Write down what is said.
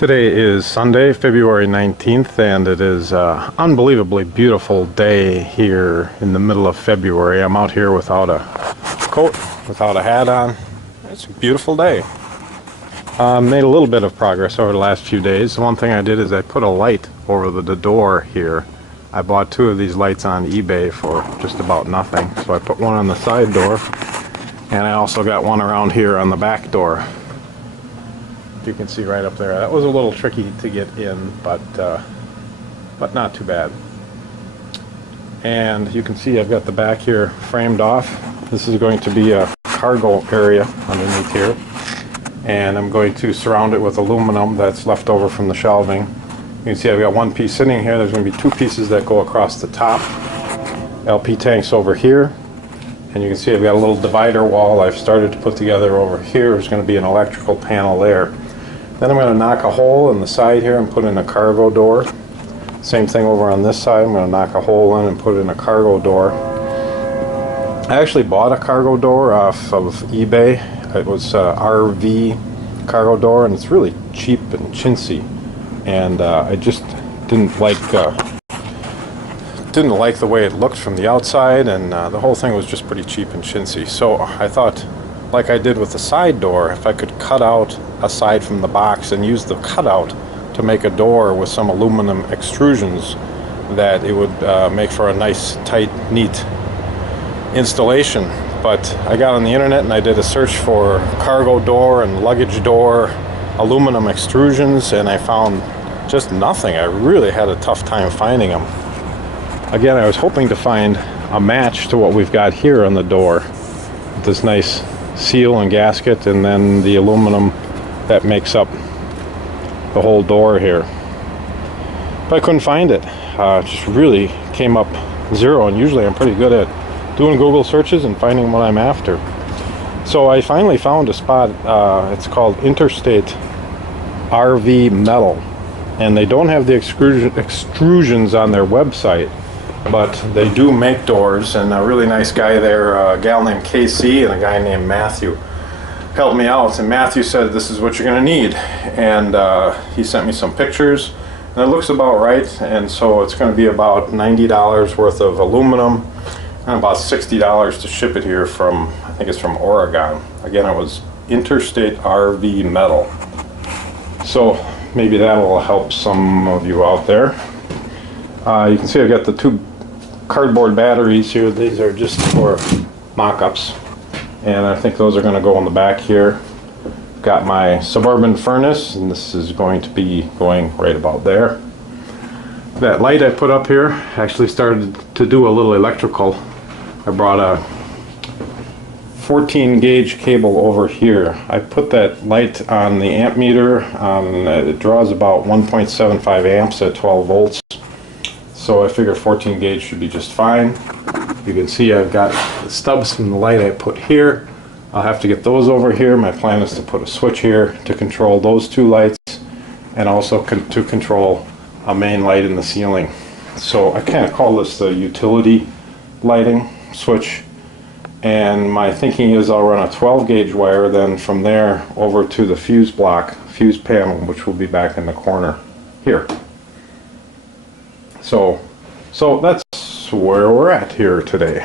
Today is Sunday, February 19th, and it is an unbelievably beautiful day here in the middle of February. I'm out here without a coat, without a hat on. It's a beautiful day. Made a little bit of progress over the last few days. One thing I did is I put a light over the door here. I bought two of these lights on eBay for just about nothing. So I put one on the side door, and I also got one around here on the back door. You can see right up there. That was a little tricky to get in, but not too bad. And you can see I've got the back here framed off. This is going to be a cargo area underneath here, and I'm going to surround it with aluminum that's left over from the shelving. You can see I've got one piece sitting here. There's going to be two pieces that go across the top. LP tanks over here, and you can see I've got a little divider wall I've started to put together over here. There's going to be an electrical panel there. Then I'm going to knock a hole in the side here and put in a cargo door. Same thing over on this side. I'm going to knock a hole in and put in a cargo door. I actually bought a cargo door off of eBay. It was a RV cargo door, and it's really cheap and chintzy. And I just didn't like the way it looked from the outside, and the whole thing was just pretty cheap and chintzy. So I thought, like I did with the side door, if I could cut out a side from the box and use the cutout to make a door with some aluminum extrusions, that it would make for a nice, tight, neat installation. But I got on the internet and I did a search for cargo door and luggage door aluminum extrusions, and I found just nothing. I really had a tough time finding them. Again, I was hoping to find a match to what we've got here on the door, with this nice seal and gasket, and then the aluminum that makes up the whole door here. But I couldn't find it. Just really came up zero, and usually I'm pretty good at doing Google searches and finding what I'm after. So I finally found a spot. It's called Interstate RV Metal, and they don't have the extrusions on their website, but they do make doors. And a really nice guy there, a gal named KC and a guy named Matthew, helped me out. And Matthew said, this is what you're going to need, and he sent me some pictures, and it looks about right. And so it's going to be about $90 worth of aluminum and about $60 to ship it here from, I think it's from Oregon. Again, it was Interstate RV Metal. So maybe that will help some of you out there. You can see I've got the two cardboard batteries here. These are just for mock-ups, and I think those are going to go in the back here. Got my Suburban furnace, and this is going to be going right about there. That light I put up here actually started to do a little electrical. I brought a 14 gauge cable over here. I put that light on the amp meter. It draws about 1.75 amps at 12 volts. So I figure 14 gauge should be just fine. You can see I've got the stubs from the light I put here. I'll have to get those over here. My plan is to put a switch here to control those two lights, and also to control a main light in the ceiling. So I kind of call this the utility lighting switch. And my thinking is I'll run a 12 gauge wire then from there over to the fuse panel, which will be back in the corner here. So that's where we're at here today.